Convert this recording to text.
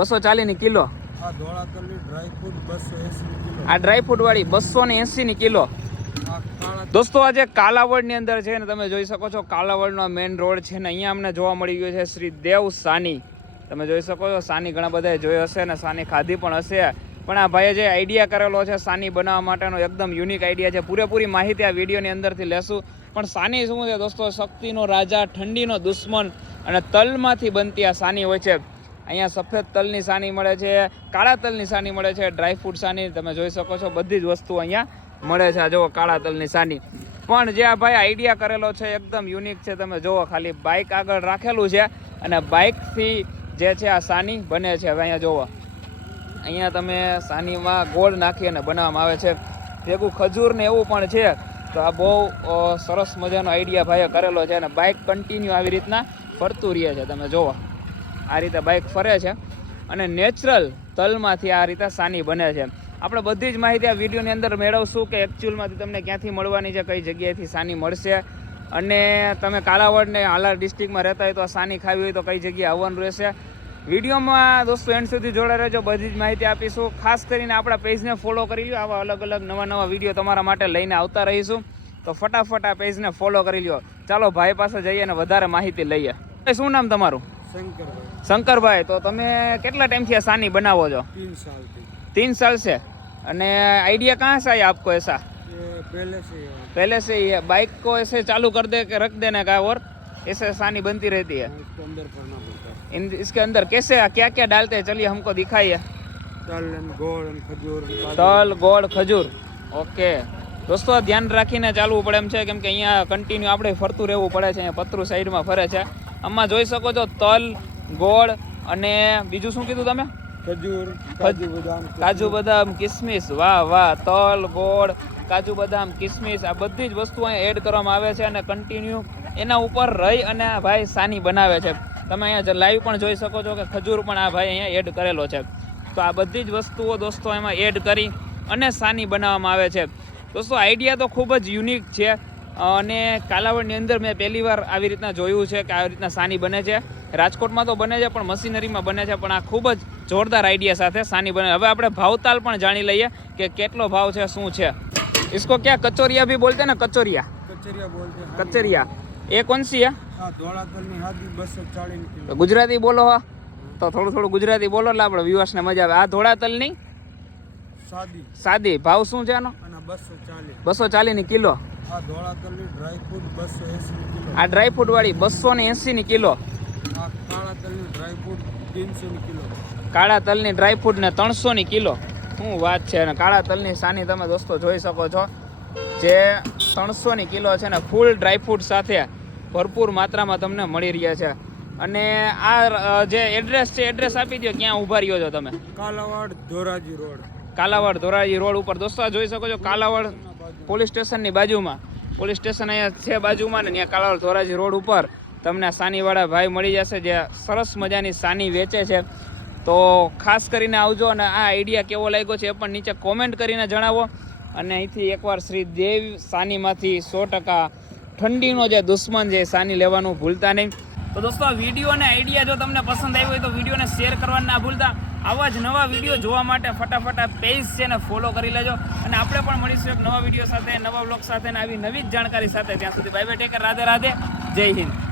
240 kilo. આ ધોળા તલની dry fruit 280 kilo. આ ડ્રાય ફ્રૂટ વાળી 280 કિલો. દોસ્તો આજે કાલાવડ ની અંદર છે ને તમે જોઈ શકો છો કાલાવડ નો મેઇન રોડ છે ને અહીંયા અમને જોવા મળી ગયો છે શ્રી દેવ સાની. તમે જોઈ શકો છો સાની ઘણા બધા જોઈ હશે ને સાની ખાધી પણ હશે, પણ આ ભાઈએ જે આઈડિયા કરેલો છે સાની બનાવવા માટેનો એકદમ યુનિક આઈડિયા છે. પૂરેપૂરી માહિતી આ વિડીયોની અંદરથી લેશું. પણ સાની શું છે દોસ્તો? શક્તિનો રાજા, ઠંડીનો દુશ્મન અને તલમાંથી બનતી આ સાની હોય છે. અહીંયા સફેદ તલની સાની મળે છે, કાળા તલની સાની મળે છે, ડ્રાયફ્રૂટ સાની તમે જોઈ શકો છો બધી જ વસ્તુ અહીંયા મળે છે. આ જુઓ કાળા તલની સાની. પણ જે આ ભાઈ આઈડિયા કરેલો છે એકદમ યુનિક છે. તમે જુઓ ખાલી બાઇક આગળ રાખેલું છે અને બાઇકથી જે છે આ સાની બને છે. હવે અહીંયા જુઓ અહીંયા તમે સાનીમાં ગોળ નાખી અને બનાવવામાં આવે છે, ભેગું ખજૂર ને એવું પણ છે. તો આ બહુ સરસ મજાનો આઈડિયા ભાઈએ કરેલો છે અને બાઇક કન્ટિન્યુ આવી રીતના ફરતું રહે છે. તમે જુઓ આ રીતે બાઇક ફરે છે અને નેચરલ તલમાંથી આ રીતે સાની બને છે. આપણે બધી જ માહિતી આ વિડીયોની અંદર મેળવશું કે એકચ્યુઅલમાંથી તમને ક્યાંથી મળવાની છે, કઈ જગ્યાએથી સાની મળશે, અને તમે કાલાવડ ને હાલાર ડિસ્ટ્રિક્ટમાં રહેતા હોય તો સાની ખાવી હોય તો કઈ જગ્યાએ આવવાનું રહેશે. વિડીયોમાં દોસ્તો એન્ડ સુધી જોડાઈ રહેજો, બધી જ માહિતી આપીશું. ખાસ કરીને આપણા પેજને ફોલો કરી લો, આવા અલગ અલગ નવા વિડીયો તમારા માટે લઈને આવતા રહીશું. તો ફટાફટ આ પેજને ફોલો કરી લો. ચાલો ભાઈ પાસે જઈએ અને વધારે માહિતી લઈએ. શું નામ તમારું? શંકરભાઈ. શંકરભાઈ, તો તમે કેટલા ટાઈમથી આ સાની બનાવો છો? 3 साल. 3 साल से. અને आइडिया कहाँ से आया आपको ऐसा? पहले से ही है. बाइक को ऐसे चालू कर दे के रख देने का और ऐसे सानी बनती रहती है. इसके अंदर करना पड़ता है. इसके अंदर कैसे क्या क्या डालते हैं? चलिए हमको दिखाइए. तल, गोળ, ખજૂર. તલ, ગોળ, ખજૂર. ઓકે દોસ્તો ધ્યાન રાખીને ચાલવું પડે એમ છે, કેમ કે અહીંયા કન્ટિન્યુ આપણે ફરતું રહેવું પડે છે. અહીંયા પતરું સાઈડમાં ફરે છે. આમાં જોઈ શકો છો તલ, ગોળ અને બીજું શું કીધું તમે? ખજૂર, કાજુ બદામ, કિસમિસ. વાહ વાહ. તલ, ગોળ, કાજુ બદામ, કિસમિસ આ બધી જ વસ્તુ અહીંયા એડ કરવામાં આવે છે અને કન્ટિન્યુ એના ઉપર રહી અને ભાઈ સાની બનાવે છે. તમે અહીંયા લાઈવ પણ જોઈ શકો છો કે ખજૂર પણ આ ભાઈ અહીંયા એડ કરેલો છે. તો આ બધી જ વસ્તુઓ દોસ્તો એમાં એડ કરી અને સાની બનાવવામાં આવે છે. દોસ્તો આઈડિયા તો ખૂબ જ યુનિક છે અને કાલાવડની અંદર મેં પહેલી વાર આવી રીતના જોયું છે કે આવી રીતના સાની બને છે. રાજકોટમાં તો બને છે પણ મશીનરીમાં બને છે, પણ આ ખૂબ જ જોરદાર આઈડિયા સાથે સાની બને. હવે આપણે ભાવતાલ પણ જાણી લઈએ કે કેટલો ભાવ છે, શું છે. इसको क्या कचौरिया भी बोलते हैं ना? कचौरिया बोलते हैं. कचौरिया ये कौन सी है? हाँ, ધોળા તલની હાદી 240 કિલો. ગુજરાતી બોલો હો તો થોડું ગુજરાતી બોલો એટલે આપણે વ્યુઅર્સ ને મજા આવે. આ ધોળા તલની સાદી ભાવ શું છે આનો? 240 કિલો. આ ધોળા તલની ડ્રાય ફ્રૂટ 280 કિલો. આ ડ્રાય ફ્રૂટ વાળી 280 કિલો. આ કાળા તલની ડ્રાય ફ્રૂટ 300 કિલો. કાળા તલની ડ્રાય ફ્રૂટ ને 300 કિલો. શું વાત છે. અને કાળા તલની સાની તમે દોસ્તો જોઈ શકો છો જે 300 કિલો છે ને ફૂલ ડ્રાયફ્રૂટ સાથે ભરપૂર માત્રામાં તમને મળી રહ્યા છે. અને આ જે એડ્રેસ છે એડ્રેસ આપી દો, ક્યાં ઊભા રહ્યો છો તમે? કાલાવડ ધોરાજી રોડ. કાલાવડ ધોરાજી રોડ ઉપર દોસ્તો જોઈ શકો છો. કાલાવડ પોલીસ સ્ટેશનની બાજુમાં, પોલીસ સ્ટેશન અહીંયા છે બાજુમાં ને ત્યાં કાલાવડ ધોરાજી રોડ ઉપર તમને સાનીવાળા ભાઈ મળી જશે જે સરસ મજાની સાની વેચે છે. તો ખાસ કરીને આવજો અને આ આઈડિયા કેવો લાગ્યો છે એ પણ નીચે કોમેન્ટ કરીને જણાવો. અને અહીંથી એકવાર શ્રી દેવ સાનીમાંથી 100% ઠંડીનો જે દુશ્મન છે સાની લેવાનું ભૂલતા નહીં. તો દોસ્તો આ વિડીયો અને આઈડિયા જો તમને પસંદ આવ્યો હોય તો વિડીયોને શેર કરવાનું ના ભૂલતા. આવા જ નવા વિડીયો જોવા માટે ફટાફટ આ પેજ છે ને ફોલો કરી લેજો. અને આપણે પણ મળીશું એક નવા વિડીયો સાથે, નવા વ્લોગ સાથે, આવી નવી જ જાણકારી સાથે. ત્યાં સુધી bye bye, take care, Radhe Radhe, જય હિન્દ.